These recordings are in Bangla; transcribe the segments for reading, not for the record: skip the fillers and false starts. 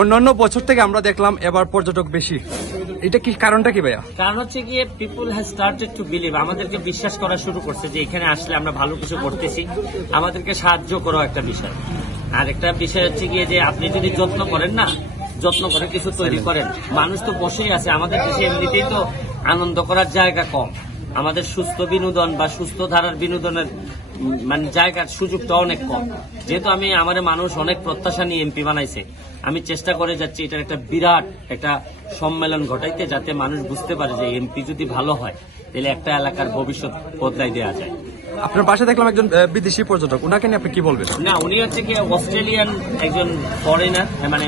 অন্যান্য বছর থেকে আমরা দেখলাম এবার পর্যটক বেশি, এটা কি কারণটা কি ভাইয়া? কারণ হচ্ছে গিয়ে people has started to believe, আমাদেরকে বিশ্বাস করা শুরু করছে যে এখানে আসলে আমরা ভালো কিছু করতেছি, আমাদেরকে সাহায্য করো একটা বিষয়। আর একটা বিষয় হচ্ছে গিয়ে যে আপনি যদি যত্ন করেন না, যত্ন করে কিছু তৈরি করেন, মানুষ তো বসেই আছে। আমাদের দেশে এমনিতেই তো আনন্দ করার জায়গা কম, আমাদের সুস্থ বিনোদন বা সুস্থ ধারার বিনোদনের মানে জায়গার সুযোগটা অনেক কম। যেহেতু আমার মানুষ অনেক প্রত্যাশা নিয়ে এমপি বানাইছে, আমি চেষ্টা করে যাচ্ছি এটার একটা বিরাট একটা সম্মেলন ঘটাইতে, যাতে মানুষ বুঝতে পারে যে এমপি যদি ভালো হয় তাহলে একটা এলাকার ভবিষ্যৎ বদলাই দেওয়া যায়। আপনার পাশে দেখলাম একজন বিদেশি পর্যটক, ওনাকে নিয়ে আপনি কি বলবেন? না, উনি হচ্ছে কি অস্ট্রেলিয়ান একজন ফরেনার, মানে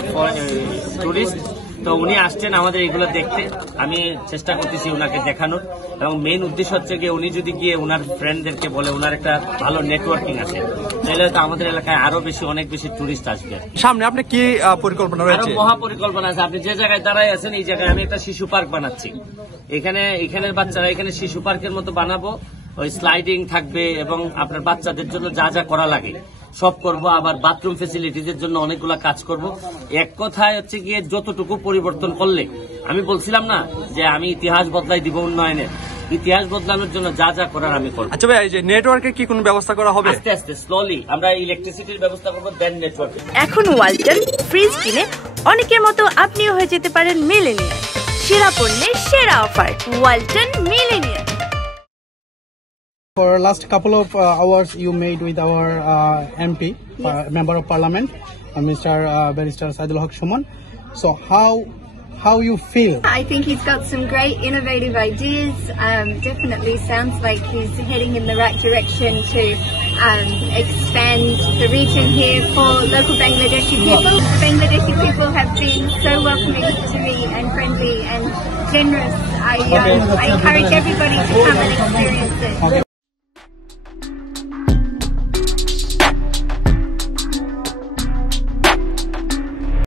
টুরিস্ট। তো উনি আসছেন আমাদের এগুলো দেখতে, আমি চেষ্টা করতেছি ওনাকে দেখানোর, এবং মেইন উদ্দেশ্য হচ্ছে গিয়ে উনি যদি গিয়ে ওনার ফ্রেন্ডদেরকে বলে ওনার একটা ভালো নেটওয়ার্কিং আছে, তাহলে হয়তো আমাদের এলাকায় আরো বেশি অনেক বেশি টুরিস্ট আসবে। সামনে আপনি কি পরিকল্পনা রয়েছে? মহা পরিকল্পনা আছে। আপনি যে জায়গায় দাঁড়ায় আছেন এই জায়গায় আমি একটা শিশু পার্ক বানাচ্ছি, এখানের বাচ্চারা এখানে শিশু পার্কের মতো বানাবো, ওই স্লাইডিং থাকবে এবং আপনার বাচ্চাদের জন্য যা যা করা লাগে সব করব। আবার বাথরুম ফেসিলিটিজের জন্য অনেকগুলা কাজ করব। এক কথায় হচ্ছে গিয়ে যতটুকু পরিবর্তন করলে, আমি বলছিলাম না যে আমি ইতিহাস বদলাই দিব উন্নয়নের, ইতিহাস বদলানোর জন্য যা যা করার আমি করব। আচ্ছা ভাই, এই যে নেটওয়ার্কের কি কোনো ব্যবস্থা করা হবে? আস্তে আস্তে স্লোলি আমরা ইলেকট্রিসিটির ব্যবস্থা করব, দেন নেটওয়ার্ক। এখন ওয়ালটন ফ্রিজ কিনে অনেকের মতো আপনিও হয়ে যেতে পারেন মিলেনিয়ার। সেরা পণ্যের সেরা offer, Walton millionaire. For last couple of hours, you made with our MP, Member of Parliament, Mr. Barrister Saidul Haq Suman. So how you feel? I think he's got some great innovative ideas. Definitely sounds like he's heading in the right direction to expand the region here for local Bangladeshi people. The Bangladeshi people have been so welcoming to me and friendly and generous. I encourage everybody to come and experience